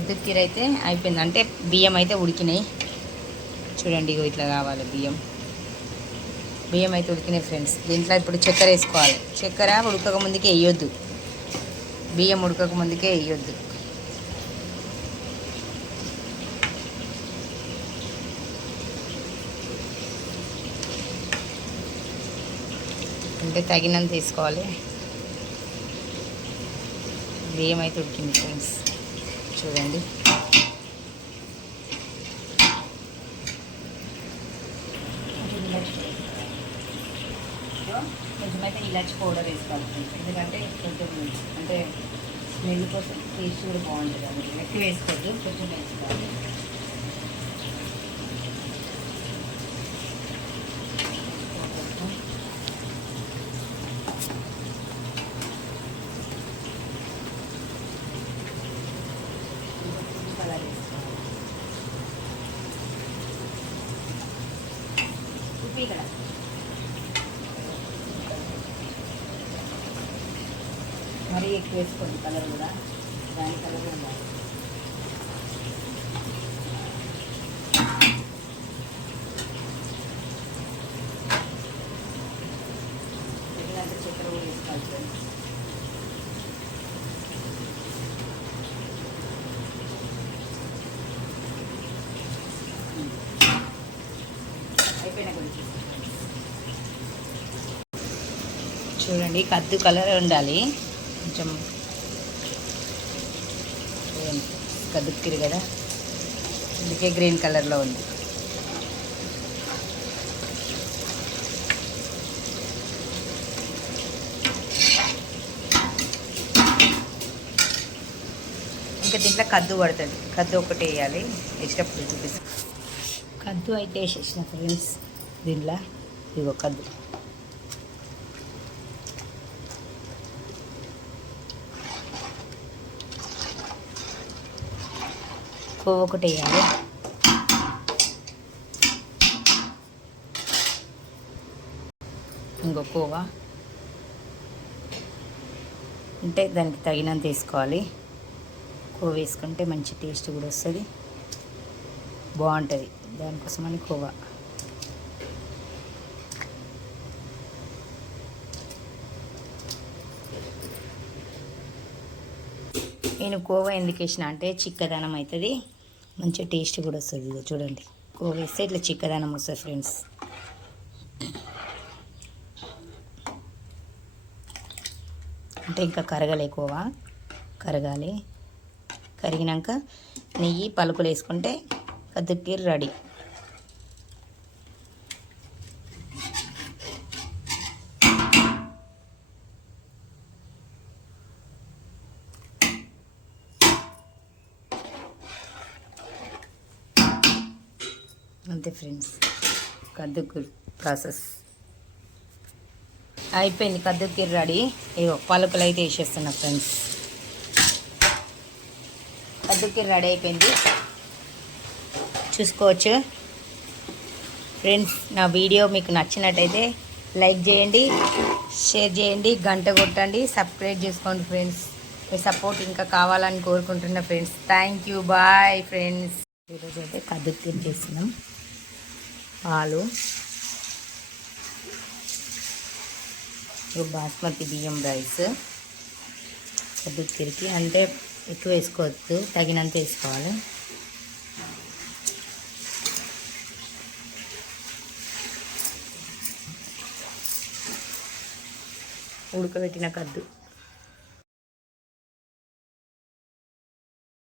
కద్దుకీర అయితే అయిపోయింది, అంటే బియ్యం అయితే ఉడికినాయి చూడండి. ఇగో ఇట్లా కావాలి బియ్యం. బియ్యం అయితే ఉడికినాయి ఫ్రెండ్స్. దీంట్లో ఇప్పుడు చక్కెర వేసుకోవాలి. చక్కెర ఉడకక ముందుకే వేయొద్దు, బియ్యం ఉడకక ముందుకే వేయొద్దు. అంటే తగినంత తీసుకోవాలి. బియ్యం అయితే ఉడికింది ఫ్రెండ్స్ చూడండి. కొంచెం అయితే ఇలాచి పౌడర్ వేసుకోవాలి ఫ్రెండ్స్, ఎందుకంటే కొంచెం అంటే స్మెల్ కోసం టేస్ట్ కూడా బాగుంటుంది. అది ఎక్కువ వేసుకోవద్దు, కొంచెం వేసుకోవాలి. కలర్ వేసుకోవాలి. ఉప్పు ఇక్కడ మరీ ఎక్కువ వేసుకోండి, కలర్ కూడా దాని కలర్ ఉండాలి. తగినంత చక్కెర కూడా వేసుకోవాలి ఫ్రెండ్స్. అయిపోయినా కొంచెం చూడండి, కద్దు కలర్ ఉండాలి కొంచెం. చూడండి కద్దుకిరి కదా, అందుకే గ్రీన్ కలర్లో ఉంది. ఇంకా దీంట్లో కద్దు పడుతుంది, కద్దు ఒకటి వేయాలి, వేసేటప్పుడు చూపిస్తాను. కద్దు అయితే వేసేసిన ఫ్రెండ్స్ దీంట్లో. ఇగో కద్దు కోవ ఒకటి వేయాలి. ఇంకో కోవ అంటే దానికి తగినంత వేసుకోవాలి. కోవ వేసుకుంటే మంచి టేస్ట్ కూడా వస్తుంది, బాగుంటుంది. దానికోసమని కోవ. నేను కోవా ఎందుకు వేసిన అంటే చిక్కదనం అవుతుంది, మంచి టేస్ట్ కూడా వస్తుంది. ఇదో చూడండి, కోవా వేస్తే ఇట్లా చిక్కదనం వస్తుంది ఫ్రెండ్స్. అంటే ఇంకా కరగలే కోవా, కరగాలి. కరిగినాక నెయ్యి పలుకులు వేసుకుంటే కద్దుకీర రెడీ. అంతే ఫ్రెండ్స్, కద్దుకీర ప్రాసెస్ అయిపోయింది. కద్దుకీర రెడీ. ఇగో పలుకులు అయితే వేసేస్తున్నా ఫ్రెండ్స్. కద్దుకీర రెడీ అయిపోయింది, చూసుకోవచ్చు ఫ్రెండ్స్. నా వీడియో మీకు నచ్చినట్టయితే లైక్ చేయండి, షేర్ చేయండి, గంట కొట్టండి, సబ్స్క్రైబ్ చేసుకోండి ఫ్రెండ్స్. మీ సపోర్ట్ ఇంకా కావాలని కోరుకుంటున్నా friends. Thank you, bye friends. ఈరోజు అయితే కద్దుకీర చేస్తున్నాం. పాలు, బాస్మతి బియ్యం రైస్. కద్దుకీరకి అంటే ఎక్కువ వేసుకోవద్దు, తగినంత వేసుకోవాలి. ఉడకబెట్టిన కద్దు.